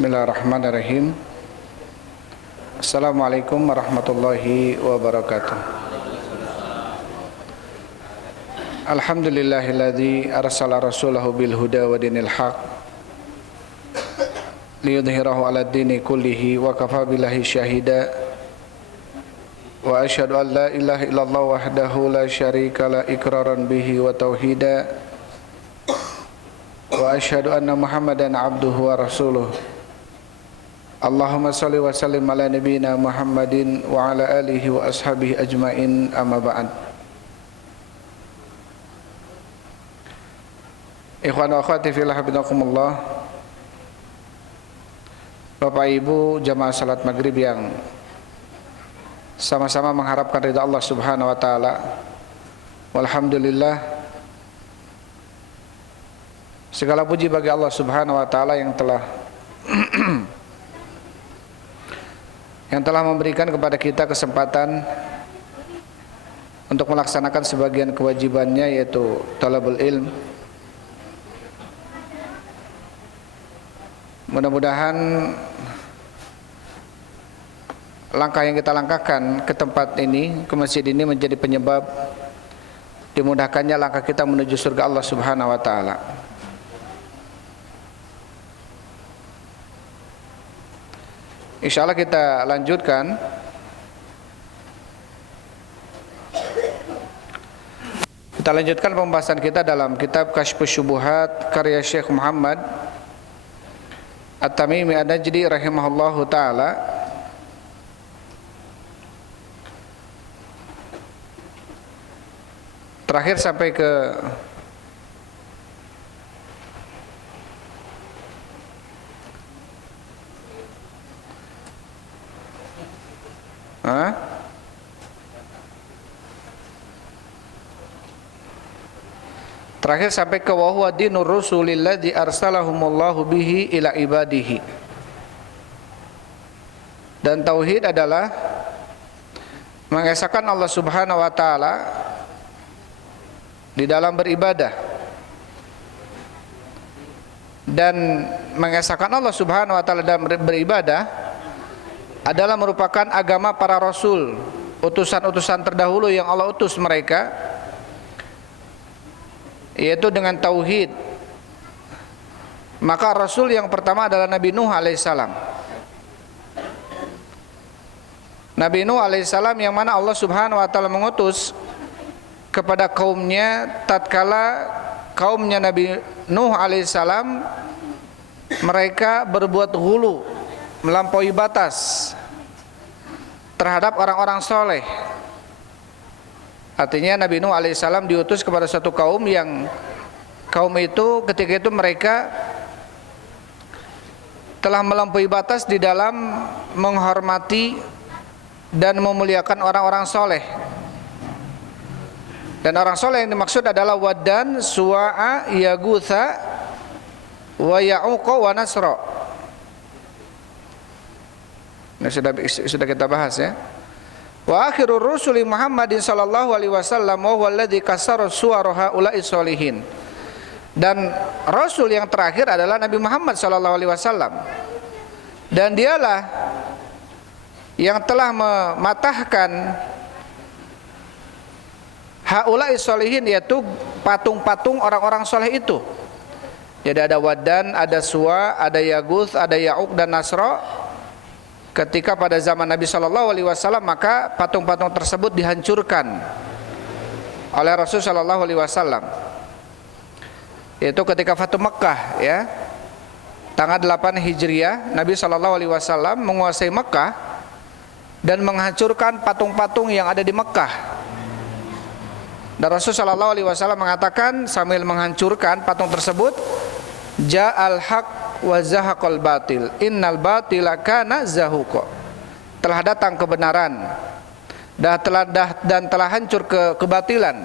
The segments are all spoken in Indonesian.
Bismillahirrahmanirrahim. Assalamualaikum warahmatullahi wabarakatuh. Alhamdulillahilladzi arsala rasulahu bil huda wa dinil haq liyudhhirahu 'alad dini kullihi wa kafa billahi syahida. Wa asyhadu an la ilaha illallah wahdahu la syarika la iqraran bihi wa tauhida. Wa asyhadu anna Muhammadan abduhu wa rasuluh. Allahumma salli wa sallim ala nabiyyina Muhammadin wa ala alihi wa ashabihi ajmain, amma ba'd. Ikhwan wa akhwati fillah, hafizakumullah. Bapak Ibu jamaah salat maghrib yang sama-sama mengharapkan ridha Allah Subhanahu wa taala. Walhamdulillah, segala puji bagi Allah Subhanahu wa taala yang telah memberikan kepada kita kesempatan untuk melaksanakan sebagian kewajibannya, yaitu talabul ilm. Mudah-mudahan langkah yang kita langkahkan ke tempat ini, ke masjid ini, menjadi penyebab dimudahkannya langkah kita menuju surga Allah Subhanahu wa taala. Insyaallah kita lanjutkan pembahasan kita dalam kitab Kasyfus Syubuhat karya Syekh Muhammad At-Tamimi An-Najdi rahimahullahu taala. Terakhir sampai ke wa huwa dinur rusulilladzi arsalahumullahu bihi ila ibadihi. Dan tauhid adalah mengesahkan Allah Subhanahu wa taala di dalam beribadah, dan mengesahkan Allah Subhanahu wa taala dalam beribadah adalah merupakan agama para rasul, utusan-utusan terdahulu yang Allah utus mereka, yaitu dengan tauhid. Maka rasul yang pertama adalah Nabi Nuh alaihissalam. Nabi Nuh alaihissalam yang mana Allah Subhanahu wa taala mengutus kepada kaumnya tatkala kaumnya Nabi Nuh alaihissalam mereka berbuat ghulu, melampaui batas terhadap orang-orang soleh. Artinya Nabi Nuh alaihissalam diutus kepada satu kaum yang kaum itu ketika itu mereka telah melampaui batas di dalam menghormati dan memuliakan orang-orang soleh. Dan orang soleh yang dimaksud adalah Waddan, Suwa'a, Yagutha, wa Ya'uqa, wa Nasra. Ini sudah kita bahas ya. Wa akhirur rusuli Muhammadin sallallahu alaihi wasallam wa huwa alladzi kasara suwara haula'i sholihin. Dan rasul yang terakhir adalah Nabi Muhammad sallallahu alaihi wasallam. Dan dialah yang telah mematahkan haula'i sholihin, yaitu patung-patung orang-orang soleh itu. Jadi ada Waddan, ada Suwa, ada Yaguth, ada Ya'uq dan Nasra. Ketika pada zaman Nabi Shallallahu Alaihi Wasallam, maka patung-patung tersebut dihancurkan oleh Rasul Shallallahu Alaihi Wasallam. Yaitu ketika Fatu Mekah, ya, tanggal 8 Hijriah, Nabi Shallallahu Alaihi Wasallam menguasai Mekah dan menghancurkan patung-patung yang ada di Mekah. Dan Rasul Shallallahu Alaihi Wasallam mengatakan sambil menghancurkan patung tersebut, Ja'al haq wa zahaqal batil, innal batila kana zahuqa. Telah datang kebenaran dan telah hancur kebatilan.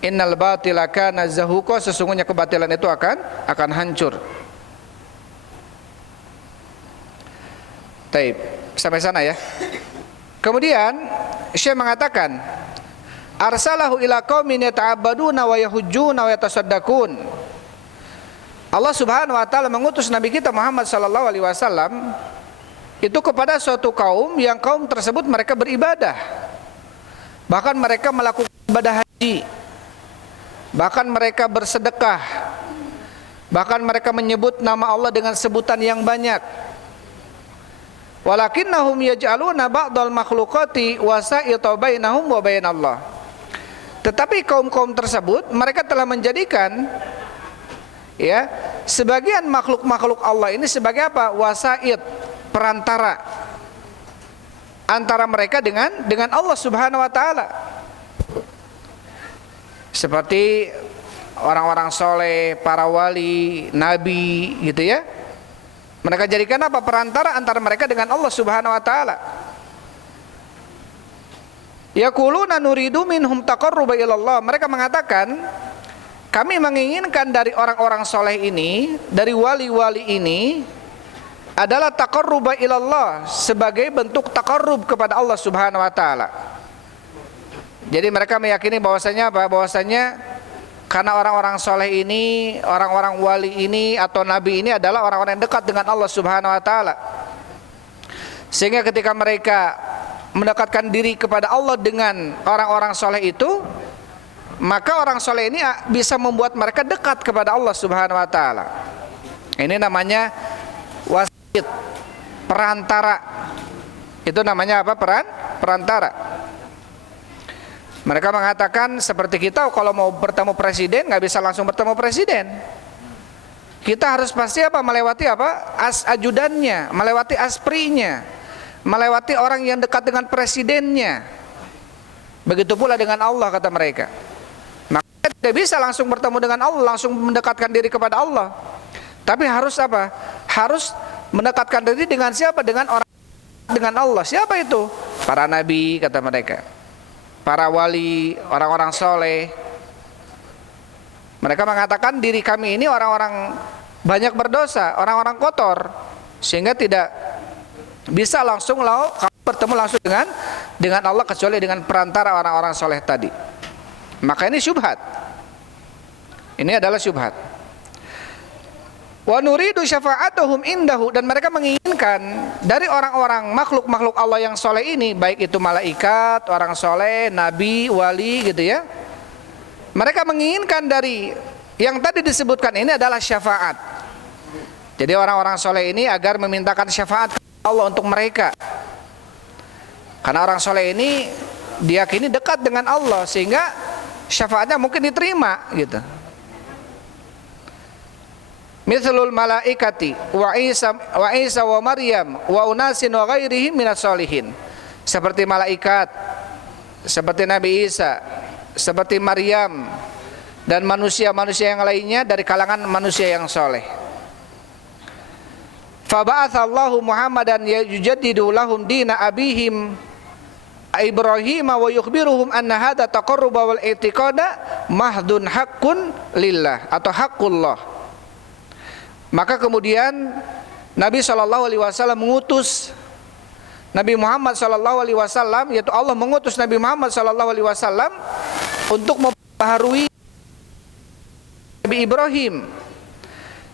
Innal batila kana zahuqa, sesungguhnya kebatilan itu akan hancur. Taib, sampai sana ya. Kemudian Syekh mengatakan, arsalahu ila qaumin yata'abbaduna wa yahujjuna wa yatasaddaqun. Allah Subhanahu wa taala mengutus Nabi kita Muhammad sallallahu alaihi wasallam itu kepada suatu kaum yang kaum tersebut mereka beribadah. Bahkan mereka melakukan ibadah haji. Bahkan mereka bersedekah. Bahkan mereka menyebut nama Allah dengan sebutan yang banyak. Walakinnahum yaj'aluna ba'dal makhluqati wasa'ita bainahum wa bainallah. Tetapi kaum-kaum tersebut mereka telah menjadikan ya sebagian makhluk-makhluk Allah ini sebagai apa? Wasa'id, perantara antara mereka dengan Allah Subhanahu wa taala. Seperti orang-orang soleh, para wali, nabi gitu ya. Mereka jadikan apa? Perantara antara mereka dengan Allah Subhanahu wa taala. Yaquluna nuridu minhum taqarruba ilallah. Mereka mengatakan, kami menginginkan dari orang-orang soleh ini, dari wali-wali ini adalah taqarruba ilallah, sebagai bentuk taqarrub kepada Allah Subhanahu wa taala. Jadi mereka meyakini bahwasanya apa? Bahwasanya karena orang-orang soleh ini, orang-orang wali ini atau nabi ini adalah orang-orang yang dekat dengan Allah Subhanahu wa taala. Sehingga ketika mereka mendekatkan diri kepada Allah dengan orang-orang soleh itu, maka orang soleh ini bisa membuat mereka dekat kepada Allah Subhanahu wa taala. Ini namanya wasit, perantara. Itu namanya apa? Perantara. Mereka mengatakan seperti kita kalau mau bertemu presiden nggak bisa langsung bertemu presiden. Kita harus pasti apa? Melewati apa? Ajudannya, melewati asprinya, melewati orang yang dekat dengan presidennya. Begitu pula dengan Allah, kata mereka. Maka tidak bisa langsung bertemu dengan Allah, langsung mendekatkan diri kepada Allah. Tapi harus apa? Harus mendekatkan diri dengan siapa? Dengan orang, dengan Allah. Siapa itu? Para nabi, kata mereka. Para wali, orang-orang soleh. Mereka mengatakan diri kami ini orang-orang banyak berdosa, orang-orang kotor, sehingga tidak bisa langsung bertemu langsung dengan Allah kecuali dengan perantara orang-orang soleh tadi. Maka ini syubhat. Ini adalah syubhat. Wa nuridu syafa'atuhum indahu, dan mereka menginginkan dari orang-orang makhluk-makhluk Allah yang soleh ini, baik itu malaikat, orang soleh, nabi, wali gitu ya. Mereka menginginkan dari yang tadi disebutkan ini adalah syafaat. Jadi orang-orang soleh ini agar memintakan syafaat Allah untuk mereka. Karena orang soleh ini diyakini dekat dengan Allah, sehingga syafaatnya mungkin diterima gitu. Mithlul malaikati wa Isa wa Maryam wa unasin wa ghairihim minas solihin. Seperti malaikat, seperti Nabi Isa, seperti Maryam, dan manusia-manusia yang lainnya dari kalangan manusia yang soleh. Faba'athallahu Muhammadan yujaddidu lahum dina abihim Ibrahim wa yukhbiruhum anna hadha taqarruba wal i'tiqada mahdun haqqun lillah atau haqqullah. Maka kemudian Nabi SAW mengutus Nabi Muhammad SAW, yaitu Allah mengutus Nabi Muhammad SAW untuk membaharui Nabi Ibrahim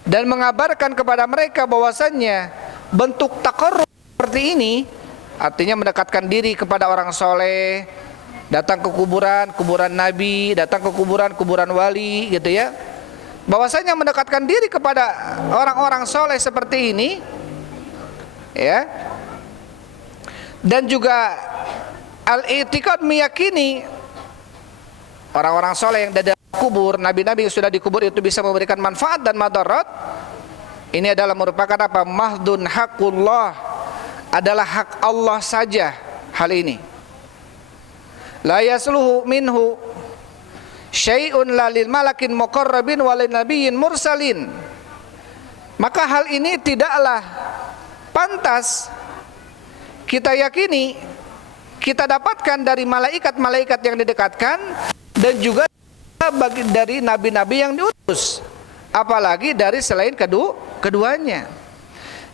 dan mengabarkan kepada mereka bahwasannya bentuk taqarrub seperti ini, artinya mendekatkan diri kepada orang soleh, datang ke kuburan Nabi, datang ke kuburan wali gitu ya. Bahwasanya mendekatkan diri kepada orang-orang soleh seperti ini ya, dan juga al-i'tiqad, meyakini orang-orang soleh yang ada di kubur, nabi-nabi yang sudah dikubur itu bisa memberikan manfaat dan madarat. Ini adalah merupakan apa? Mahdun haqqullah, adalah hak Allah saja hal ini. La yasluhu minhu syai'un la lil malakin muqarrabin wa lin nabiyyin mursalin. Maka hal ini tidaklah pantas kita yakini, kita dapatkan dari malaikat-malaikat yang didekatkan, dan juga bagi dari nabi-nabi yang diutus, apalagi dari selain keduanya.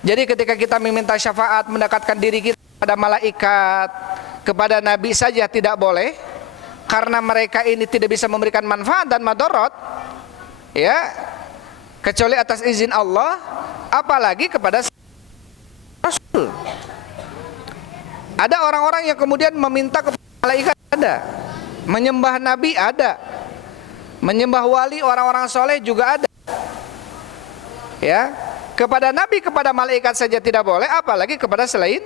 Jadi ketika kita meminta syafaat, mendekatkan diri kita kepada malaikat, kepada nabi saja tidak boleh, karena mereka ini tidak bisa memberikan manfaat dan madarat ya. kecuali atas izin Allah, apalagi kepada Rasul. Ada orang-orang yang kemudian meminta kepada malaikat, ada, menyembah nabi ada, menyembah wali orang-orang soleh juga ada. Ya, kepada nabi, kepada malaikat saja tidak boleh, apalagi kepada selain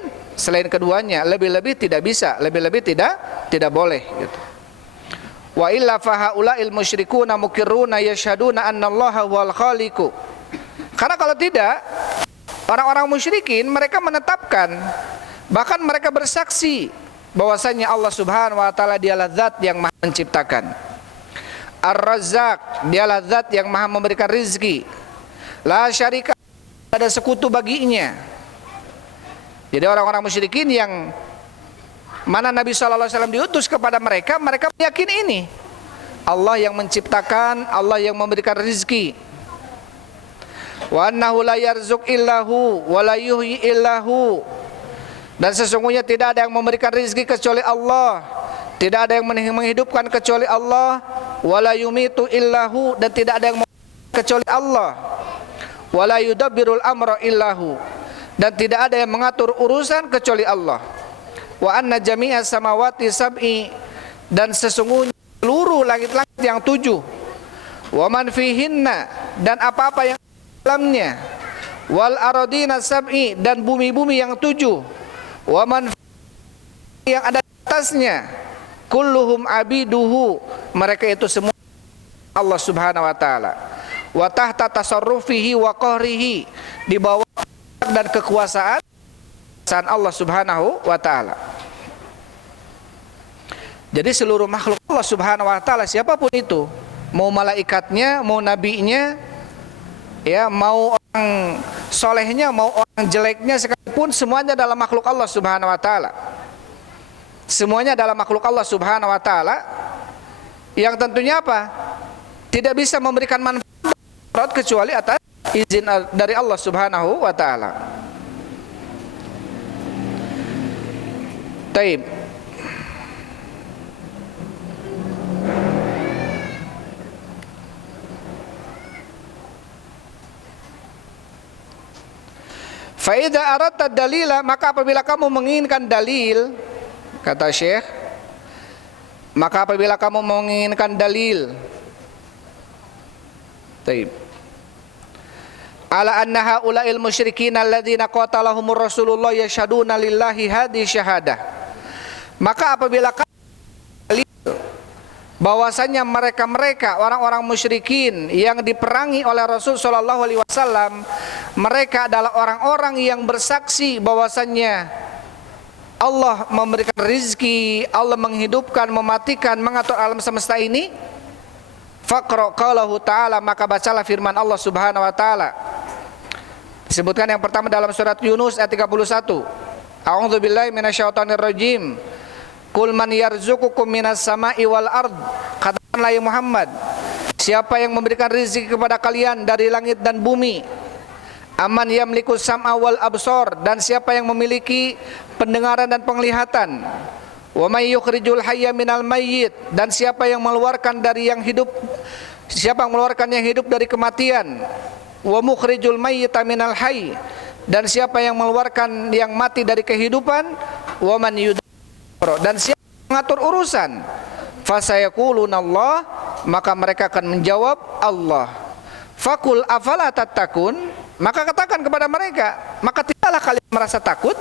keduanya. Lebih-lebih tidak bisa, lebih-lebih tidak boleh gitu. Wa illa fahaula'il musyrikuna mukirruna yashhaduna annallaha wal khaliqu. Karena kalau tidak, orang-orang musyrikin mereka menetapkan, bahkan mereka bersaksi bahwasanya Allah Subhanahu wa taala dialah zat yang Maha menciptakan. Ar-Razzaq, dialah zat yang Maha memberikan rizki. La syarika, ada sekutu baginya. Jadi orang-orang musyrikin yang mana Nabi SAW diutus kepada mereka, mereka meyakini ini. Allah yang menciptakan, Allah yang memberikan rizki. Wa annahu la yarzuq illahu wa la yuhyi illahu. Dan sesungguhnya tidak ada yang memberikan rizki kecuali Allah, tidak ada yang menghidupkan kecuali Allah. Wa la yumitu illahu, dan tidak ada yang kecuali Allah. Wa la yudabbirul amra illahu, dan tidak ada yang mengatur urusan kecuali Allah. Wa anna jami'a samawati sab'i, dan sesungguhnya seluruh langit-langit yang 7, wa man fihinna, dan apa-apa yang di dalamnya, wal aradina sab'i, dan bumi-bumi yang 7, wa man yang ada di atasnya, kulluhum abiduhu, mereka itu semua Allah Subhanahu wa taala. Wa tahta tasarrufihi wa qahrihi, di bawah dan kekuasaan Allah Subhanahu wa taala. Jadi seluruh makhluk Allah Subhanahu wa taala, siapapun itu, mau malaikatnya, mau nabinya, ya, mau orang solehnya, mau orang jeleknya sekalipun, semuanya adalah makhluk Allah Subhanahu wa taala. Semuanya adalah makhluk Allah Subhanahu wa taala, yang tentunya apa? Tidak bisa memberikan manfaat kecuali atas izin dari Allah Subhanahu wa taala. Taib. Fa idza aradta dalila, maka apabila kamu menginginkan dalil, kata Syekh, maka apabila kamu menginginkan dalil, taib, ala anna haula'il musyrikin alladzina qatalahumur rasulullah yashhaduna lillahi hadhi syahadah, maka apabila kamu bahwasanya mereka orang-orang musyrikin yang diperangi oleh Rasul sallallahu alaihi wasallam, mereka adalah orang-orang yang bersaksi bahwasanya Allah memberikan rizki, Allah menghidupkan, mematikan, mengatur alam semesta ini. Faqra qalahu ta'ala, maka bacalah firman Allah Subhanahu wa taala. Disebutkan yang pertama dalam surat Yunus ayat 31. A'udzubillahi minasyaitonir rajim. Qul man yarzuqukum minas sama'i wal ard. Katakanlah ya Muhammad, siapa yang memberikan rezeki kepada kalian dari langit dan bumi? Aman yamliku sam'a wal absar, dan siapa yang memiliki pendengaran dan penglihatan? Wa may yukhrijul hayya minal mayyit, dan siapa yang mengeluarkan dari yang hidup, siapa yang mengeluarkan yang hidup dari kematian? Wa mukhrijul mayyita minal hayy, dan siapa yang mengeluarkan yang mati dari kehidupan? Wa man dan siapa yang mengatur urusan? Fasayaquluna Allah, maka mereka akan menjawab Allah. Fakul afala tattaqun, maka katakan kepada mereka, maka tidaklah kalian merasa takut?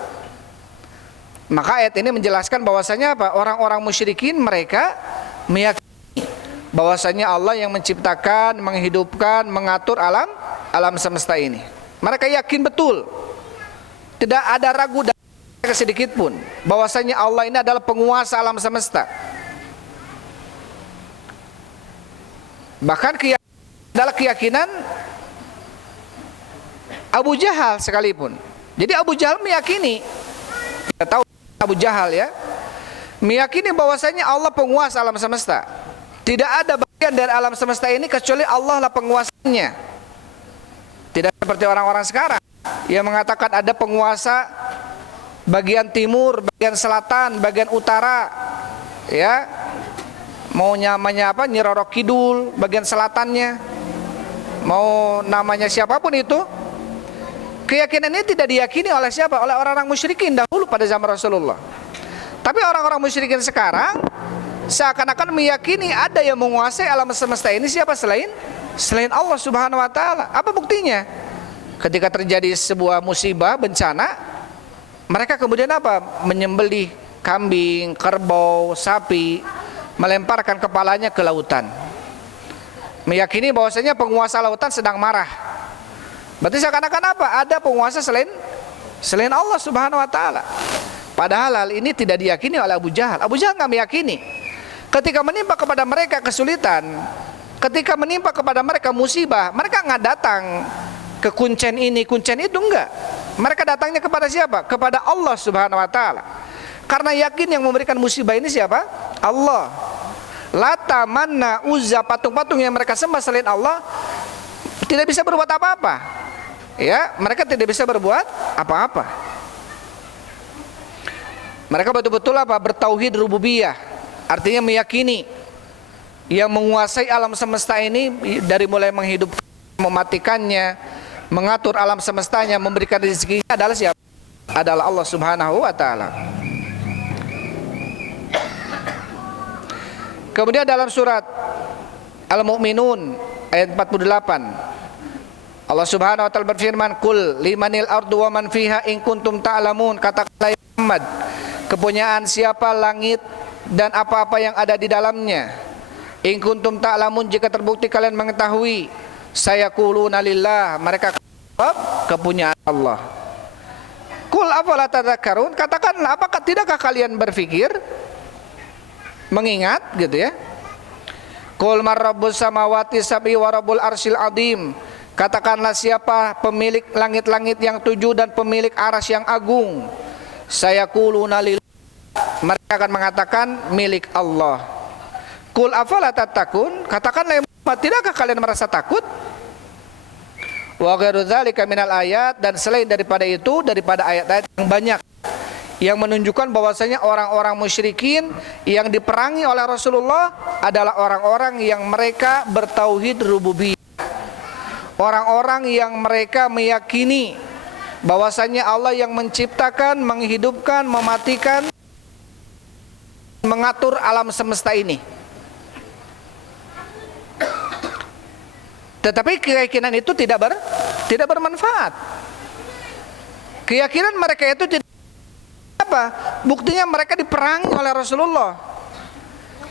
Maka ayat ini menjelaskan bahwasanya apa? Orang-orang musyrikin mereka meyakini bahwasanya Allah yang menciptakan, menghidupkan, mengatur alam semesta ini. Mereka yakin betul, tidak ada ragu sedikit pun bahwasanya Allah ini adalah penguasa alam semesta. Bahkan adalah keyakinan Abu Jahal sekalipun. Jadi Abu Jahal meyakini, kita tahu Abu Jahal ya, meyakini bahwasanya Allah penguasa alam semesta. Tidak ada bagian dari alam semesta ini kecuali Allah lah penguasanya. Tidak seperti orang-orang sekarang yang mengatakan ada penguasa bagian timur, bagian selatan, bagian utara, ya, mau namanya apa, Nyi Roro Kidul, bagian selatannya, mau namanya siapapun itu, keyakinan ini tidak diyakini oleh siapa? Oleh orang-orang musyrikin dahulu pada zaman Rasulullah. Tapi orang-orang musyrikin sekarang seakan-akan meyakini ada yang menguasai alam semesta ini, siapa selain Allah Subhanahu wa taala. Apa buktinya? Ketika terjadi sebuah musibah, bencana, mereka kemudian apa? Menyembelih kambing, kerbau, sapi, melemparkan kepalanya ke lautan, meyakini bahwasanya penguasa lautan sedang marah. Berarti seakan-akan apa? Ada penguasa selain Allah Subhanahu wa taala. Padahal hal ini tidak diyakini oleh Abu Jahal. Abu Jahal nggak meyakini. Ketika menimpa kepada mereka kesulitan, ketika menimpa kepada mereka musibah, mereka nggak datang ke kuncen ini, kuncen itu, enggak. Mereka datangnya kepada siapa? Kepada Allah Subhanahu wa taala. Karena yakin yang memberikan musibah ini siapa? Allah. Lata, Manna, Uzza, patung-patung yang mereka sembah selain Allah tidak bisa berbuat apa-apa. Ya, mereka tidak bisa berbuat apa-apa. Mereka betul-betul apa? Bertauhid rububiyah. Artinya meyakini yang menguasai alam semesta ini dari mulai menghidupkan, mematikannya, mengatur alam semestanya, memberikan rezekinya adalah siapa? Adalah Allah Subhanahu wa taala. Kemudian dalam surat Al-Mu'minun ayat 48, Allah Subhanahu wa taala berfirman, "Qul limanil ardu wa man fiha in kuntum ta'lamun." Katakanlah ya Muhammad, kepunyaan siapa langit dan apa-apa yang ada di dalamnya. In kuntum ta'lamun, jika terbukti kalian mengetahui. Sayaquluna lillah, mereka jawab kepunyaan Allah. Qul afala tadhakkarun, katakanlah apakah tidakkah kalian berpikir, mengingat gitu ya. Qul man rabbus samawati sab'i wa rabbul arsyil azim, katakanlah siapa pemilik langit-langit yang 7 dan pemilik arsy yang agung. Sayaquluna lillah, mereka akan mengatakan milik Allah. Qul afala tattaqun, katakanlah tidakkah kalian merasa takut? Wa ghairu dzalika minal ayat, dan selain daripada itu, daripada ayat-ayat yang banyak yang menunjukkan bahwasanya orang-orang musyrikin yang diperangi oleh Rasulullah adalah orang-orang yang mereka bertauhid rububiyah. Orang-orang yang mereka meyakini bahwasanya Allah yang menciptakan, menghidupkan, mematikan, mengatur alam semesta ini. Tetapi keyakinan itu tidak bermanfaat. Keyakinan mereka itu tidak apa? Buktinya mereka diperangi oleh Rasulullah.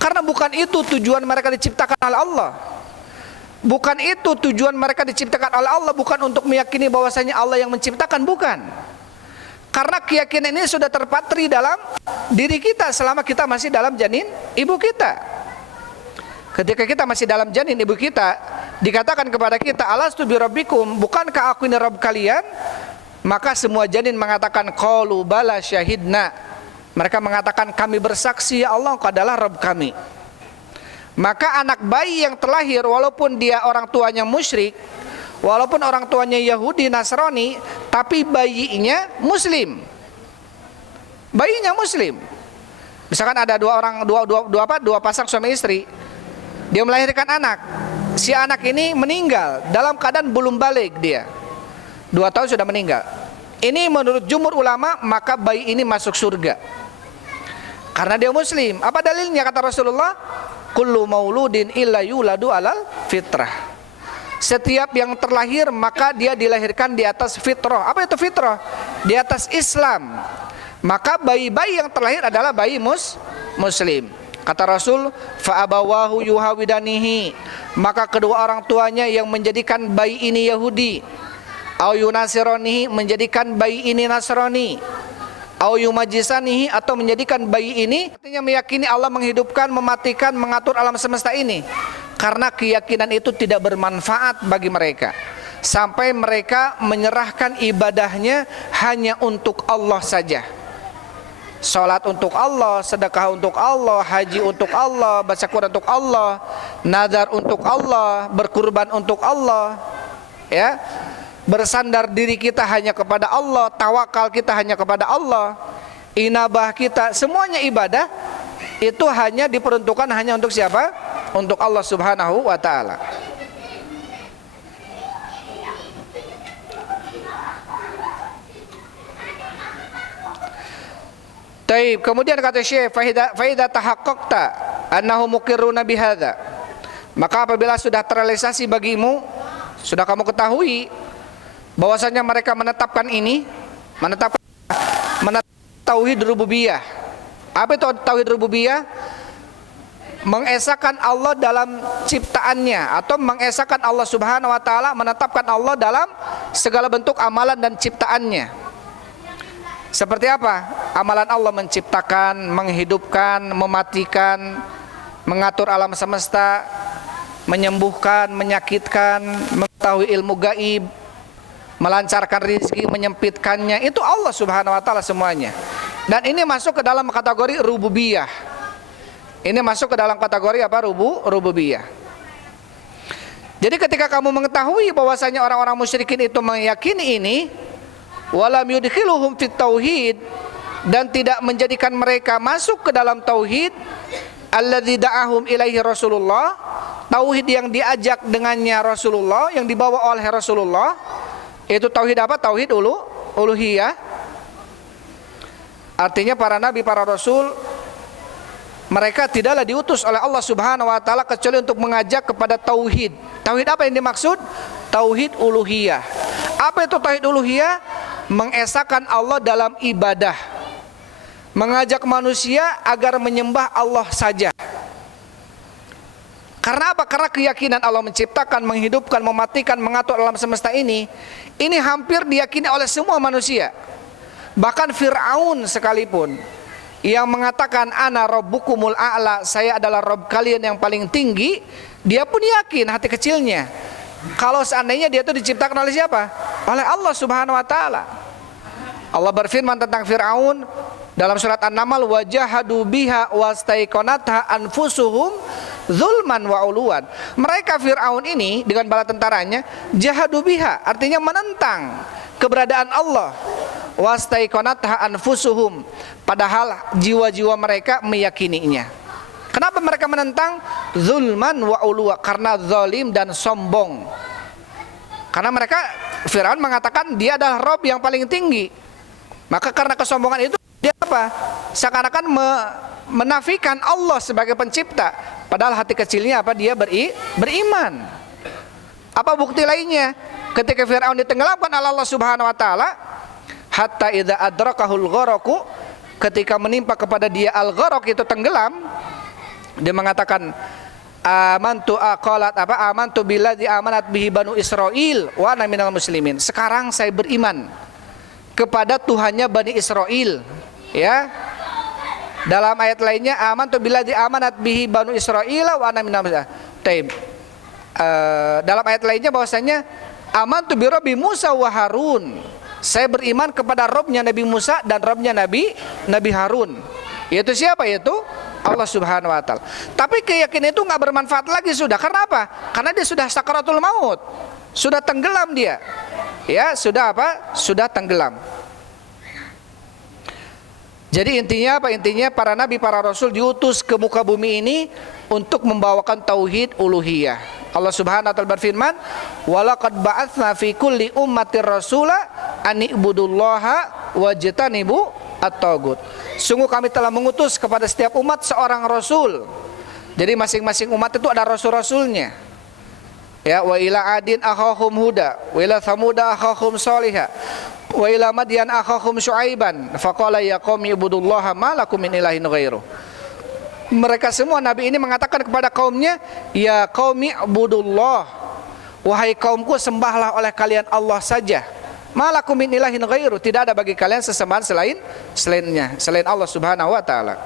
Karena bukan itu tujuan mereka diciptakan oleh Allah. Bukan itu tujuan mereka diciptakan oleh Allah, bukan untuk meyakini bahwasanya Allah yang menciptakan, bukan. Karena keyakinan ini sudah terpatri dalam diri kita selama kita masih dalam janin ibu kita. Ketika kita masih dalam janin ibu kita, dikatakan kepada kita, alastu birabbikum, bukankah aku ini Rabb kalian? Maka semua janin mengatakan, qalu bala syahidna. Mereka mengatakan, kami bersaksi ya Allah, Engkau adalah Rabb kami. Maka anak bayi yang terlahir, walaupun dia orang tuanya musyrik, walaupun orang tuanya Yahudi, Nasrani, tapi bayinya Muslim. Bayinya Muslim. Misalkan ada dua pasang suami istri, dia melahirkan anak. Si anak ini meninggal dalam keadaan belum balik, dia 2 tahun sudah meninggal. Ini menurut jumhur ulama, maka bayi ini masuk surga karena dia Muslim. Apa dalilnya? Kata Rasulullah, kullu mauludin illa yuladu alal fitrah. Setiap yang terlahir maka dia dilahirkan di atas fitrah. Apa itu fitrah? Di atas Islam. Maka bayi-bayi yang terlahir adalah bayi Muslim. Kata Rasul, fa abawahu yuhawidanihi, maka kedua orang tuanya yang menjadikan bayi ini Yahudi, au yunasironihi, menjadikan bayi ini Nasrani, au yumajisanihi, atau menjadikan bayi ini, artinya meyakini Allah menghidupkan, mematikan, mengatur alam semesta ini. Karena keyakinan itu tidak bermanfaat bagi mereka, sampai mereka menyerahkan ibadahnya hanya untuk Allah saja. Salat untuk Allah, sedekah untuk Allah, haji untuk Allah, baca Quran untuk Allah, nazar untuk Allah, berkurban untuk Allah, ya. Bersandar diri kita hanya kepada Allah, tawakal kita hanya kepada Allah, inabah kita, semuanya ibadah itu hanya diperuntukkan hanya untuk siapa? Untuk Allah Subhanahu wa taala. Taib. Kemudian kata Syekh, faida tahaqqaqta annahu muqirruna bihadza. Maka apabila sudah terrealisasi bagimu, sudah kamu ketahui bahwasanya mereka menetapkan ini, menetapkan tauhid rububiyah. Apa itu tauhid rububiyah? Mengesahkan Allah dalam ciptaannya, atau mengesahkan Allah Subhanahu wa taala, menetapkan Allah dalam segala bentuk amalan dan ciptaannya. Seperti apa? Amalan Allah menciptakan, menghidupkan, mematikan, mengatur alam semesta, menyembuhkan, menyakitkan, mengetahui ilmu gaib, melancarkan rezeki, menyempitkannya. Itu Allah Subhanahu wa taala semuanya. Dan ini masuk ke dalam kategori rububiyah. Ini masuk ke dalam kategori apa? Rububiyah. Jadi ketika kamu mengetahui bahwasanya orang-orang musyrikin itu meyakini ini, walam yudkhiluhum fit tauhid, dan tidak menjadikan mereka masuk ke dalam tauhid alladzi da'ahum ilaihi Rasulullah, tauhid yang diajak dengannya Rasulullah, yang dibawa oleh Rasulullah. Itu tauhid apa? Tauhid uluhiyah. Artinya para nabi, para rasul, mereka tidaklah diutus oleh Allah Subhanahu wa taala kecuali untuk mengajak kepada tauhid. Tauhid apa yang dimaksud? Tauhid uluhiyah. Apa itu tauhid uluhiyah? Mengesahkan Allah dalam ibadah, mengajak manusia agar menyembah Allah saja. Karena apa? Karena keyakinan Allah menciptakan, menghidupkan, mematikan, mengatur alam semesta ini hampir diyakini oleh semua manusia. Bahkan Fir'aun sekalipun yang mengatakan ana rabbukumul a'la, saya adalah Rabb kalian yang paling tinggi, dia pun yakin hati kecilnya kalau seandainya dia itu diciptakan oleh siapa? Oleh Allah Subhanahu wa taala. Allah berfirman tentang Fir'aun dalam surat An-Naml, wajahadu biha wastaiqanatha anfusuhum zulman wa uluwan. Mereka Fir'aun ini dengan bala tentaranya jahadu biha, artinya menentang keberadaan Allah. Wastaiqanatha anfusuhum, padahal jiwa-jiwa mereka meyakininya. Kenapa mereka menentang? Zulman wa uluwa, karena zalim dan sombong. Karena mereka, Fir'aun mengatakan dia adalah Rabb yang paling tinggi. Maka karena kesombongan itu dia apa? Seakan-akan menafikan Allah sebagai pencipta. Padahal hati kecilnya apa? Dia beriman. Apa bukti lainnya? Ketika Fir'aun ditenggelamkan oleh Allah Subhanahu wa taala, hatta idza adrakahul gharaqu, ketika menimpa kepada dia al-gharaq, itu tenggelam, dia mengatakan amantu amantu billadzi amanat bihi banu Israil wa ana minal muslimin. Sekarang saya beriman kepada Tuhannya Bani Israel, ya. Dalam ayat lainnya amantu billadzi amanat bihi banu Israil wa ana minal muslimin. Dalam ayat lainnya bahwasanya amantu bi rabbi Musa wa Harun, saya beriman kepada Rabbnya Nabi Musa dan Rabbnya Nabi Harun. Yaitu siapa? Yaitu Allah Subhanahu wa taala. Tapi keyakinan itu nggak bermanfaat lagi sudah. Karena apa? Karena dia sudah sakaratul maut, sudah tenggelam dia. Ya, sudah apa? Sudah tenggelam. Jadi intinya apa? Intinya para nabi, para rasul diutus ke muka bumi ini untuk membawakan tauhid uluhiyah. Allah Subhanahu wa taala berfirman, "Walaqad ba'atsna fi kulli ummatir rasula an ibudullaha wajtanibu at-tagut." Sungguh kami telah mengutus kepada setiap umat seorang rasul. Jadi masing-masing umat itu ada rasul-rasulnya. Ya, wa ila adin akhahum huda, wa ila thamuda akhahum salihah, wa ila madyan akhahum syuaiban, faqala ya qaumi ibudullaha ma lakum min ilahin ghairuh. Mereka semua nabi ini mengatakan kepada kaumnya, ya qaumi ibudullah, wahai kaumku sembahlah oleh kalian Allah saja. Malakum min ilahin ghairu, tidak ada bagi kalian sesembahan selain Allah Subhanahu wa taala.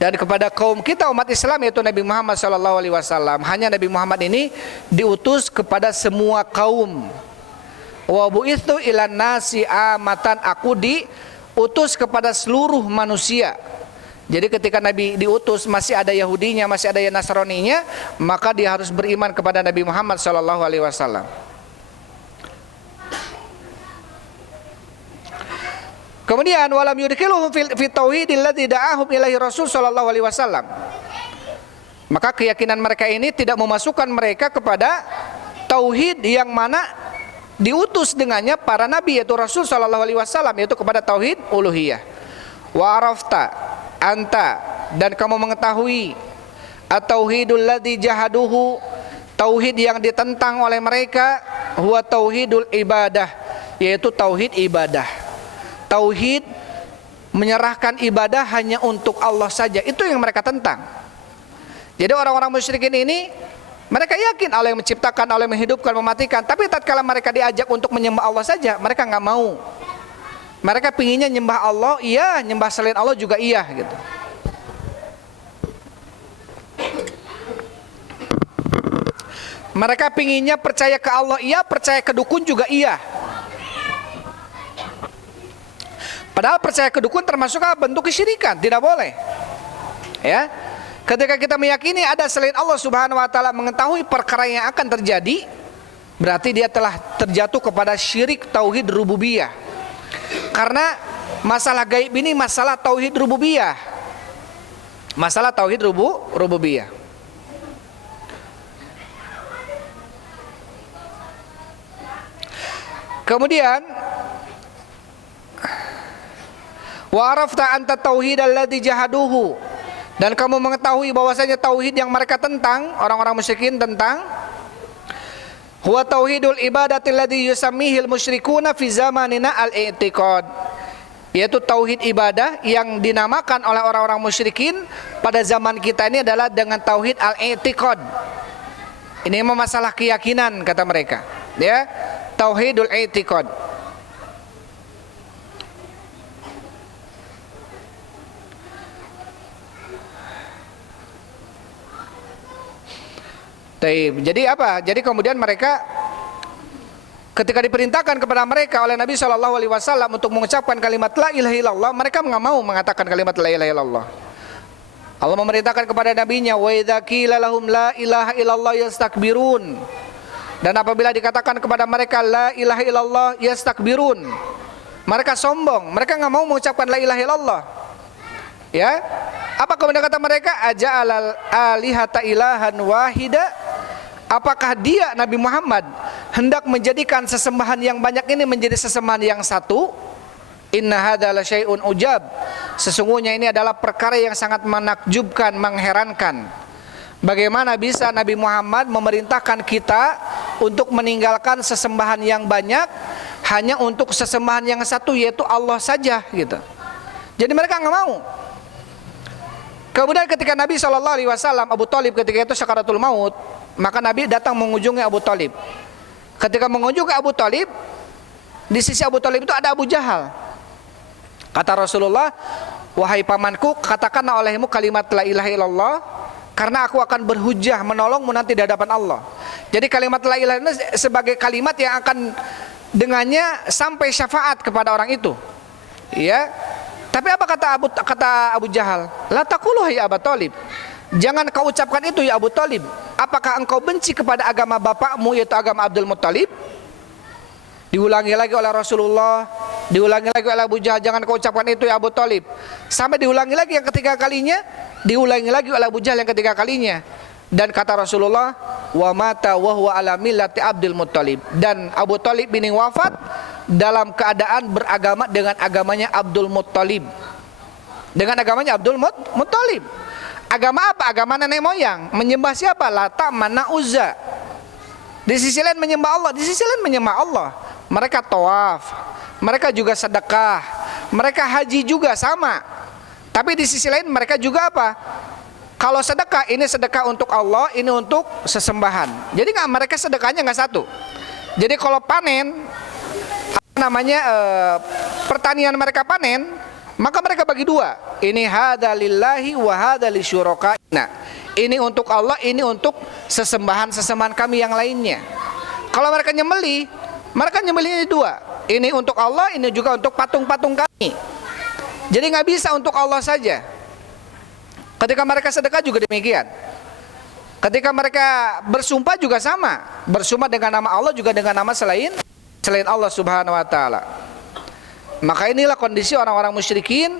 Dan kepada kaum kita umat Islam, yaitu Nabi Muhammad sallallahu alaihi wasallam, hanya Nabi Muhammad ini diutus kepada semua kaum. Wa bu'itsu ilan nasi amatan, aku diutus kepada seluruh manusia. Jadi ketika Nabi diutus masih ada Yahudinya, masih ada Nasraninya, maka dia harus beriman kepada Nabi Muhammad sallallahu alaihi wasallam. Kemudian walam yudkhiluhum fi tauhidil ladzi da'ahum ilaihi Rasul sallallahu alaihi wasallam. Maka keyakinan mereka ini tidak memasukkan mereka kepada tauhid yang mana diutus dengannya para nabi, yaitu Rasul sallallahu alaihi wasallam, yaitu kepada tauhid uluhiyah. Wa arafta anta, dan kamu mengetahui at-tauhidul ladzi jahaduhu, tauhid yang ditentang oleh mereka, huwa tauhidul ibadah, yaitu tauhid ibadah. Tauhid menyerahkan ibadah hanya untuk Allah saja, itu yang mereka tentang. Jadi orang-orang musyrikin ini, mereka yakin Allah yang menciptakan, Allah yang menghidupkan, mematikan, tapi tatkala mereka diajak untuk menyembah Allah saja, mereka nggak mau. Mereka pinginnya nyembah Allah, iya, nyembah selain Allah juga iya gitu. Mereka pinginnya percaya ke Allah iya, percaya ke dukun juga iya. Padahal percaya ke dukun termasuk bentuk kesyirikan, tidak boleh. Ya. Ketika kita meyakini ada selain Allah Subhanahu wa taala, mengetahui perkara yang akan terjadi, berarti dia telah terjatuh kepada syirik tauhid rububiyah. Karena masalah gaib ini masalah tauhid rububiyah. Masalah tauhid rububiyah. Kemudian wa arafta anta tauhid alladzi jahaduhu, dan kamu mengetahui bahwasanya tauhid yang mereka tentang, orang-orang musyrikin tentang, huwa tauhidul ibadatil ladzi yusammihil musyrikuna fi zamanina al-i'tiqad, yaitu tauhid ibadah yang dinamakan oleh orang-orang musyrikin pada zaman kita ini adalah dengan tauhid al-i'tiqad. Ini masalah keyakinan kata mereka, ya, tauhidul i'tiqad. Jadi apa? Jadi kemudian mereka ketika diperintahkan kepada mereka oleh Nabi Shallallahu Alaihi Wasallam untuk mengucapkan kalimat la ilaha illallah, mereka nggak mau mengatakan kalimat la ilaha illallah. Allah memerintahkan kepada nabinya, wa idza qila lahum la ilaha illallah yastakbirun, dan apabila dikatakan kepada mereka la ilaha illallah yastakbirun, mereka sombong, mereka nggak mau mengucapkan la ilaha illallah. Ya, apa kemudian kata mereka, aja'alal alihata ilahan wahida, apakah dia Nabi Muhammad hendak menjadikan sesembahan yang banyak ini menjadi sesembahan yang satu? Inna hadza la syai'un ujab, sesungguhnya ini adalah perkara yang sangat menakjubkan, mengherankan. Bagaimana bisa Nabi Muhammad memerintahkan kita untuk meninggalkan sesembahan yang banyak hanya untuk sesembahan yang satu, yaitu Allah saja gitu. Jadi mereka nggak mau. Kemudian ketika Nabi SAW, Abu Thalib ketika itu sakaratul maut, maka Nabi datang mengunjungi Abu Thalib. Ketika mengunjungi Abu Thalib, di sisi Abu Thalib itu ada Abu Jahal. Kata Rasulullah, wahai pamanku, katakanlah olehmu kalimat la ilaha illallah, karena aku akan berhujjah menolongmu nanti di hadapan Allah. Jadi kalimat la ilaha illallah sebagai kalimat yang akan dengannya sampai syafaat kepada orang itu. Ya. Tapi apa kata Abu Jahal? La taqulu ya Abu Thalib, jangan kau ucapkan itu ya Abu Thalib. Apakah engkau benci kepada agama bapakmu, yaitu agama Abdul Muttalib? Diulangi lagi oleh Rasulullah, diulangi lagi oleh Abu Jahal, jangan kau ucapkan itu ya Abu Thalib. Sampai diulangi lagi yang ketiga kalinya, diulangi lagi oleh Abu Jahal yang ketiga kalinya. Dan kata Rasulullah, wa mata wa huwa ala millati Abdul Muttalib, dan Abu Thalib ini wafat dalam keadaan beragama dengan agamanya Abdul Muttalib. Dengan agamanya Abdul Muttalib. Agama apa? Agama nenek moyang. Menyembah siapa? Lata, Mana, Uzza. Di sisi lain menyembah Allah, di sisi lain menyembah Allah. Mereka tawaf, mereka juga sedekah, mereka haji juga sama. Tapi di sisi lain mereka juga apa? Kalau sedekah, ini sedekah untuk Allah, ini untuk sesembahan. Jadi nggak, mereka sedekahnya nggak satu. Jadi kalau panen, pertanian mereka panen, maka mereka bagi dua. Ini hadza lillahi wa hadza lisyurakaina. Ini untuk Allah, ini untuk sesembahan kami yang lainnya. Kalau mereka nyembelih, mereka nyembelihnya dua. Ini untuk Allah, ini juga untuk patung-patung kami. Jadi nggak bisa untuk Allah saja. Ketika mereka sedekah juga demikian. Ketika mereka bersumpah juga sama. Bersumpah dengan nama Allah juga dengan nama selain Allah Subhanahu wa taala. Maka inilah kondisi orang-orang musyrikin,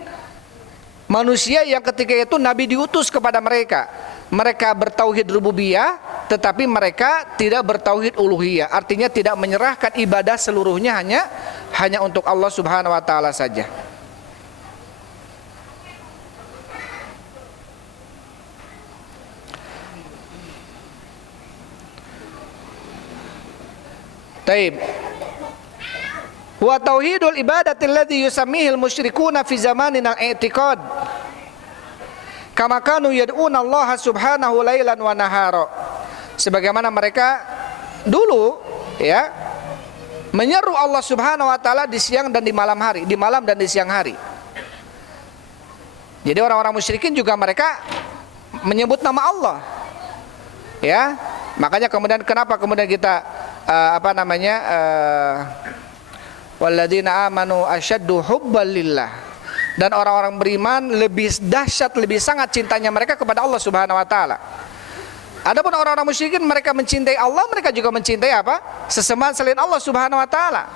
manusia yang ketika itu Nabi diutus kepada mereka. Mereka bertauhid rububiyah, tetapi mereka tidak bertauhid uluhiyah, artinya tidak menyerahkan ibadah seluruhnya hanya untuk Allah Subhanahu wa taala saja. Taib. Wa tauhidul ibadati alladhi yusammihil musyrikuna fi zamanina al-i'tiqad. Kama kanu yad'una Allah subhanahu lailan wa nahara. Sebagaimana mereka dulu ya menyeru Allah Subhanahu wa taala di siang dan di malam hari, di malam dan di siang hari. Jadi orang-orang musyrikin juga mereka menyebut nama Allah. Ya, makanya kemudian kenapa kemudian kita walladzina amanu asyaddu hubban lillah, dan orang-orang beriman lebih dahsyat, lebih sangat cintanya mereka kepada Allah Subhanahu wa taala. Adapun orang-orang musyrikin mereka mencintai Allah, mereka juga mencintai apa? Sesembahan selain Allah Subhanahu wa taala.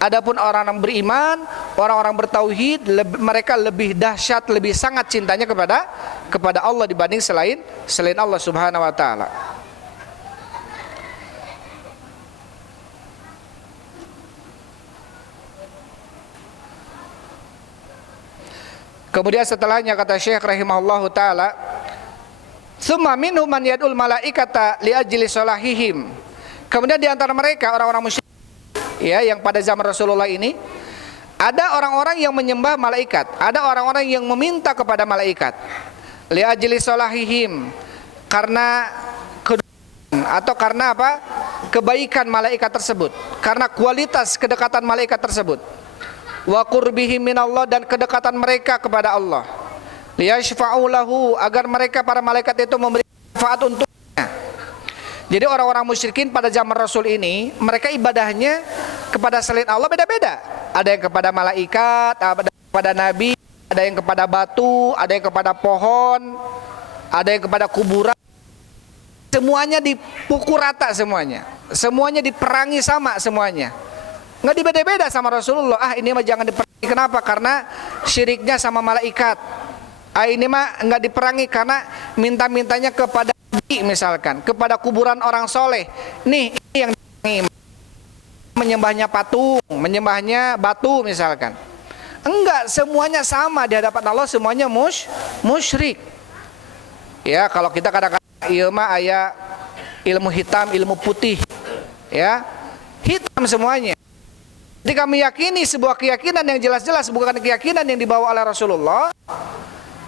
Adapun orang-orang beriman, orang-orang bertauhid, mereka lebih dahsyat, lebih sangat cintanya kepada Allah dibanding selain Allah Subhanahu wa taala. Kemudian setelahnya kata Syekh rahimahullahu taala, "Tsumma minhum man yad'ul malaikata li ajli salahihim." Kemudian di antara mereka orang-orang musyrik ya yang pada zaman Rasulullah ini ada orang-orang yang menyembah malaikat, ada orang-orang yang meminta kepada malaikat. Li ajli salahihim, karena kedekatan atau karena apa? Kebaikan malaikat tersebut, karena kualitas kedekatan malaikat tersebut. Wa qurbihim minallah, dan kedekatan mereka kepada Allah. Liyashfa'u lahu, agar mereka para malaikat itu memberi manfaat untuknya. Jadi orang-orang musyrikin pada zaman Rasul ini mereka ibadahnya kepada selain Allah beda-beda. Ada yang kepada malaikat, ada yang kepada nabi, ada yang kepada batu, ada yang kepada pohon, ada yang kepada kuburan. Semuanya dipukul rata semuanya. Semuanya diperangi sama semuanya. Nggak dibeda-beda sama Rasulullah. Ini mah jangan diperangi. Kenapa? Karena syiriknya sama malaikat. Ini mah nggak diperangi karena minta-mintanya kepada nabi misalkan, kepada kuburan orang soleh. Ini yang menyembahnya patung, menyembahnya batu misalkan. Enggak, semuanya sama di hadapan Allah, semuanya musyrik. Ya, kalau kita kadang-kadang ilmu aya ilmu hitam, ilmu putih. Ya, hitam semuanya. Ketika meyakini sebuah keyakinan yang jelas-jelas bukan keyakinan yang dibawa oleh Rasulullah,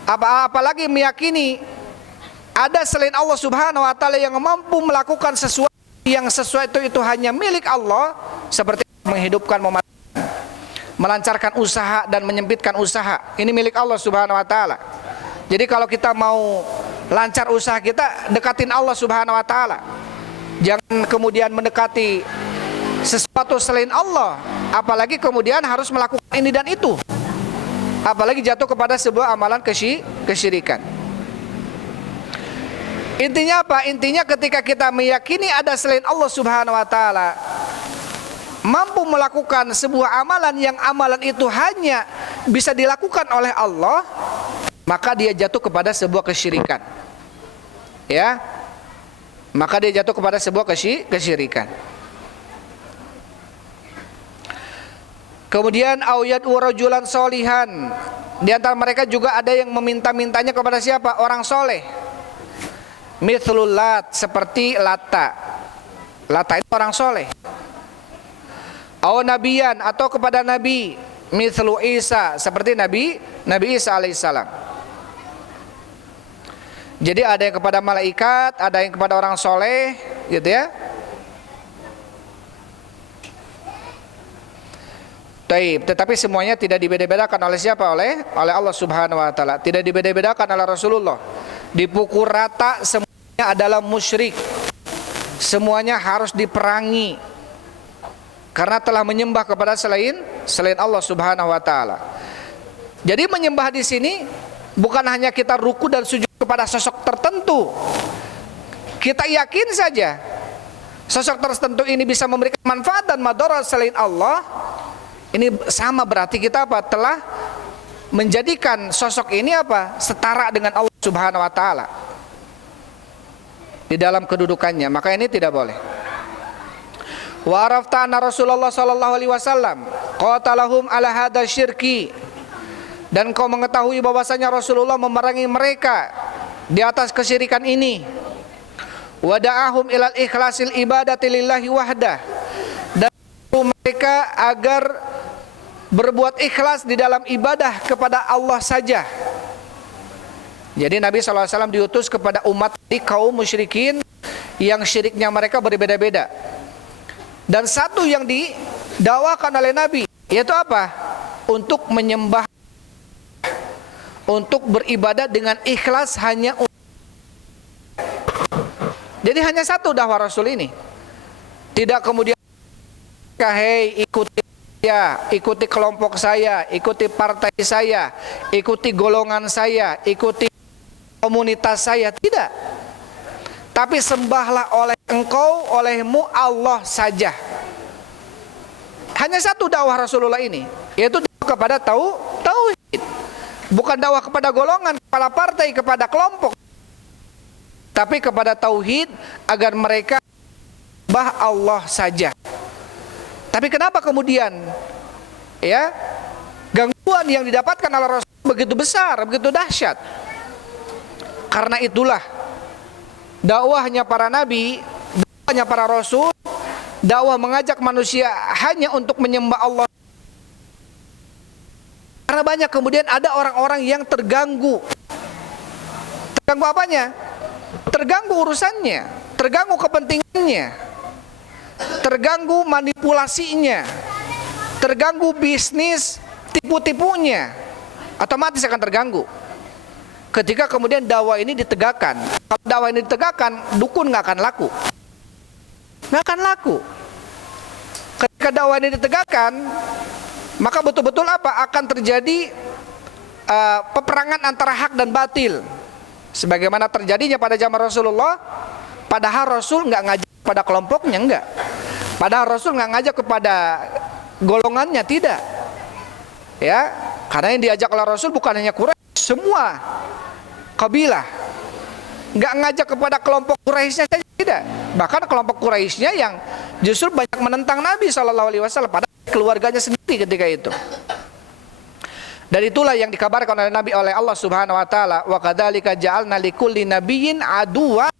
apalagi meyakini ada selain Allah Subhanahu wa taala yang mampu melakukan sesuatu yang sesuatu itu hanya milik Allah, seperti menghidupkan, mematikan, melancarkan usaha dan menyempitkan usaha. Ini milik Allah Subhanahu wa taala. Jadi kalau kita mau lancar usaha kita, dekatin Allah Subhanahu wa taala. Jangan kemudian mendekati sesuatu selain Allah, apalagi kemudian harus melakukan ini dan itu, apalagi jatuh kepada sebuah amalan kesyirikan. Intinya apa? Intinya ketika kita meyakini ada selain Allah Subhanahu wa taala mampu melakukan sebuah amalan yang amalan itu hanya bisa dilakukan oleh Allah, maka dia jatuh kepada sebuah kesyirikan. Ya, maka dia jatuh kepada sebuah kesyirikan. Kemudian auyat warajulan solihan, di antara mereka juga ada yang meminta-mintanya kepada siapa? Orang soleh. Mithlul Lat, seperti Lata. Lata itu orang soleh. Au nabiyan, atau kepada nabi. Mithlu Isa, seperti Nabi Isa alaihissalam. Jadi ada yang kepada malaikat, ada yang kepada orang soleh, gitu ya. Taib, tetapi semuanya tidak dibeda-bedakan oleh siapa? Oleh Allah Subhanahu wa taala. Tidak dibeda-bedakan oleh Rasulullah. Dipukul rata, semuanya adalah musyrik. Semuanya harus diperangi karena telah menyembah kepada selain Allah Subhanahu wa taala. Jadi menyembah di sini bukan hanya kita ruku dan sujud kepada sosok tertentu. Kita yakin saja sosok tertentu ini bisa memberikan manfaat dan madarat selain Allah. Ini sama berarti kita apa? Telah menjadikan sosok ini apa? Setara dengan Allah Subhanahu wa taala. di dalam kedudukannya, maka ini tidak boleh. Wa arafta anna Rasulullah sallallahu alaihi wasallam qatalahum ala hadza syirki, dan kau mengetahui bahwasanya Rasulullah memerangi mereka di atas kesyirikan ini. Wa da'ahum ilal ikhlasil ibadati lillahi wahdah, dan mereka agar berbuat ikhlas di dalam ibadah kepada Allah saja. Jadi Nabi SAW diutus kepada umat di kaum musyrikin yang syiriknya mereka berbeda-beda. Dan satu yang didakwakan oleh Nabi, yaitu apa? Untuk menyembah, untuk beribadah dengan ikhlas hanya untuk. Jadi hanya satu dakwah Rasul ini. Tidak kemudian hei ikuti ya, ikuti kelompok saya, ikuti partai saya, ikuti golongan saya, ikuti komunitas saya, tidak. Tapi sembahlah oleh engkau, olehmu Allah saja. Hanya satu dakwah Rasulullah ini, yaitu dakwah kepada tauhid. Bukan dakwah kepada golongan, kepada partai, kepada kelompok, tapi kepada tauhid, agar mereka sembah Allah saja. Tapi kenapa kemudian ya gangguan yang didapatkan oleh Rasul begitu besar, begitu dahsyat? Karena itulah dakwahnya para nabi, dakwahnya para rasul, dakwah mengajak manusia hanya untuk menyembah Allah. Karena banyak kemudian ada orang-orang yang terganggu. Terganggu apanya? Terganggu urusannya, terganggu kepentingannya, terganggu manipulasinya, terganggu bisnis tipu-tipunya, otomatis akan terganggu. Ketika kemudian dakwah ini ditegakkan, kalau dakwah ini ditegakkan, dukun nggak akan laku, nggak akan laku. Ketika dakwah ini ditegakkan, maka betul-betul apa? Akan terjadi peperangan antara hak dan batil, sebagaimana terjadinya pada zaman Rasulullah. Padahal Rasul nggak ngajak pada kelompoknya, enggak. Padahal Rasul nggak ngajak kepada golongannya, tidak. Ya, karena yang diajak oleh Rasul bukan hanya Quraisy, semua kabilah. Nggak ngajak kepada kelompok Quraisynya saja, tidak. Bahkan kelompok Quraisynya yang justru banyak menentang Nabi SAW, padahal keluarganya sendiri ketika itu. Dan itulah yang dikabarkan oleh Nabi oleh Allah Subhanahu Wa Taala. Wa kadzalika ja'alna likulli nabiyyin aduwwan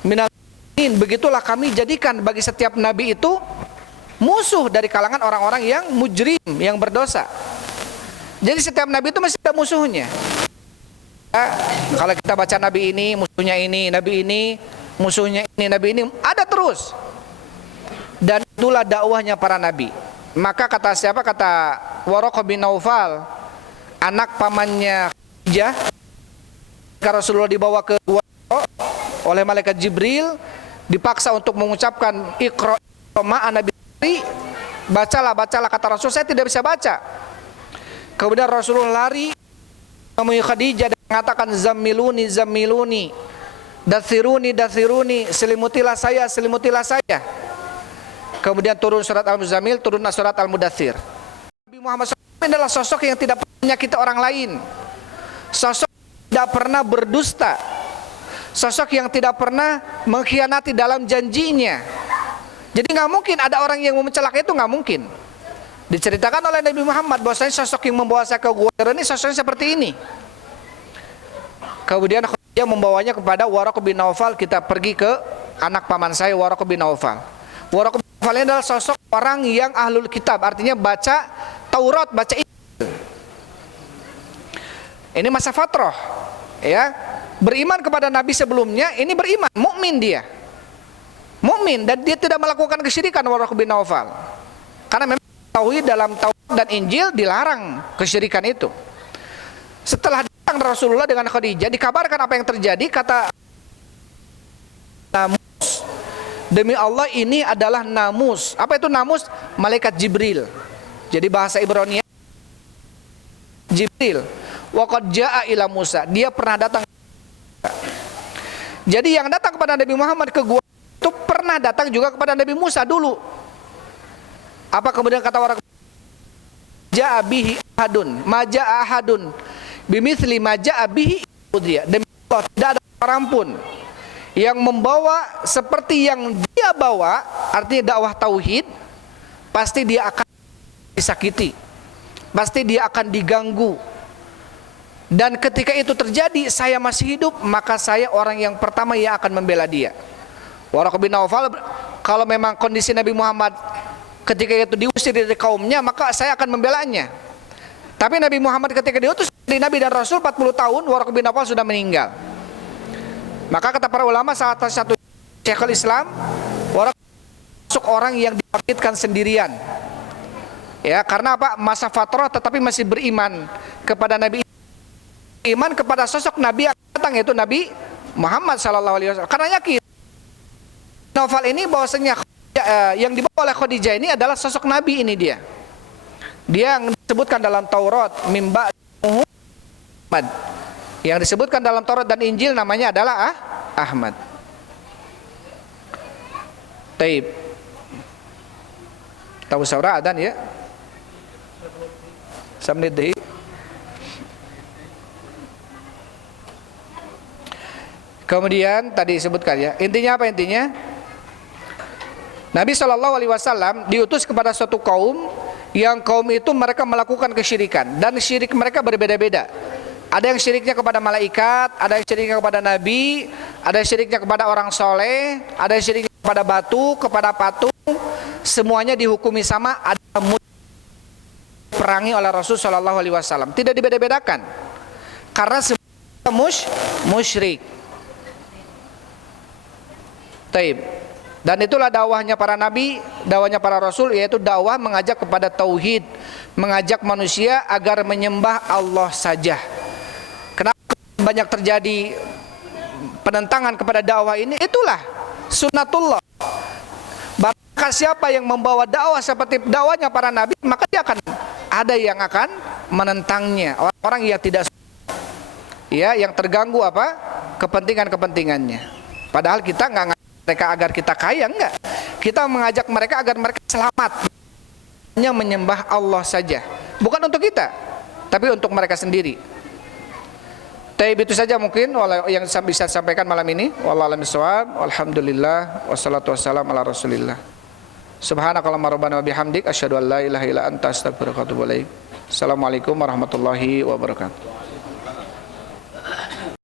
minal mujrimin. Begitulah kami jadikan bagi setiap nabi itu musuh dari kalangan orang-orang yang mujrim, yang berdosa. Jadi setiap nabi itu mesti ada musuhnya. Ya, kalau kita baca nabi ini musuhnya ini, nabi ini musuhnya ini, nabi ini, ada terus. Dan itulah dakwahnya para nabi. Maka kata siapa? Kata Waraqah bin Naufal, anak pamannya Khadijah, ketika Rasulullah dibawa ke gua oleh malaikat Jibril, dipaksa untuk mengucapkan Iqra ma'an Nabi, bacalah, kata Rasul, saya tidak bisa baca. Kemudian Rasulullah lari menemui Khadijah dan mengatakan zammiluni, zammiluni, dathiruni, dathiruni, selimutilah saya. Kemudian turun surat Al-Muzammil, turun surat Al-Mudathir. Nabi Muhammad SAW adalah sosok yang tidak pernah menyakiti orang lain, sosok yang tidak pernah berdusta, sosok yang tidak pernah mengkhianati dalam janjinya. Jadi nggak mungkin ada orang yang mau mencelakai, itu nggak mungkin. Diceritakan oleh Nabi Muhammad bahwasanya sosok yang membawa saya ke Gua Hira ini sosoknya seperti ini. Kemudian Khadijah membawanya kepada Waraqah bin Naufal, kita pergi ke anak paman saya Waraqah bin Naufal. Waraqah bin Naufal ini adalah sosok orang yang ahlul kitab, artinya baca Taurat, baca Injil. Ini masa fatrah, ya. Beriman kepada Nabi sebelumnya, ini beriman, mukmin dia. Mukmin, dan dia tidak melakukan kesyirikan. Waraqah bin Naufal, karena memang tauhid dalam Taurat dan Injil dilarang kesyirikan itu. Setelah datang Rasulullah dengan Khadijah, dikabarkan apa yang terjadi. Kata namus, demi Allah ini adalah namus. Apa itu namus? Malaikat Jibril. Jadi bahasa Ibrani Jibril. Wa qad jaa ila Musa, dia pernah datang. Jadi yang datang kepada Nabi Muhammad ke gua itu pernah datang juga kepada Nabi Musa dulu. Apa kemudian kata orang, ja'a bihi ahadun, ma ja'a ahadun bimithli ma ja'a bihi udhiya. Demi Allah tidak ada orang pun yang membawa seperti yang dia bawa, artinya dakwah tauhid, pasti dia akan disakiti, pasti dia akan diganggu. Dan ketika itu terjadi, saya masih hidup, maka saya orang yang pertama yang akan membela dia. Waraqah bin Naufal, kalau memang kondisi Nabi Muhammad ketika itu diusir dari kaumnya, maka saya akan membelanya. Tapi Nabi Muhammad ketika diutus dari Nabi dan Rasul 40 tahun, Waraqah bin Naufal sudah meninggal. Maka kata para ulama, salah satu Syekhul Islam, Waraqah masuk orang yang dibangkitkan sendirian. Ya, karena apa? Masa fatrah tetapi masih beriman kepada Nabi, iman kepada sosok Nabi yang datang, yaitu Nabi Muhammad SAW. Karena yakin Naufal ini bahwasanya yang dibawa oleh Khadijah ini adalah sosok Nabi ini dia. Dia yang disebutkan dalam Taurat mimba Muhammad. Yang disebutkan dalam Taurat dan Injil namanya adalah Ahmad. Taib. Tahu saudara adan ya? Samnid deh. Kemudian tadi disebutkan ya, intinya apa intinya? Nabi SAW diutus kepada suatu kaum yang kaum itu mereka melakukan kesyirikan, dan syirik mereka berbeda-beda. Ada yang syiriknya kepada malaikat, ada yang syiriknya kepada nabi, ada yang syiriknya kepada orang soleh, ada yang syiriknya kepada batu, kepada patung. Semuanya dihukumi sama, ada perangi oleh Rasul SAW. Tidak dibeda-bedakan, karena semua musyrik. Taib. Dan itulah dakwahnya para nabi, dakwahnya para rasul, yaitu dakwah mengajak kepada tauhid, mengajak manusia agar menyembah Allah saja. Kenapa banyak terjadi penentangan kepada dakwah ini? Itulah sunnatullah. Maka siapa yang membawa dakwah seperti dakwahnya para nabi, maka dia akan ada yang akan menentangnya. Orang-orang yang tidak, ya, yang terganggu apa? Kepentingan-kepentingannya. Padahal kita nggak mereka agar kita kaya, enggak. Kita mengajak mereka agar mereka selamat, hanya menyembah Allah saja, bukan untuk kita, tapi untuk mereka sendiri. Tapi itu saja mungkin yang bisa sampaikan malam ini. Wallahu a'lam bishawab. Alhamdulillah wassalatu wassalamu ala Rasulillah. Subhanakallahumma rabbana wa bihamdik asyhadu an la ilaha illa anta astaghfiruka wa atubu ilaik. Assalamualaikum warahmatullahi wabarakatuh.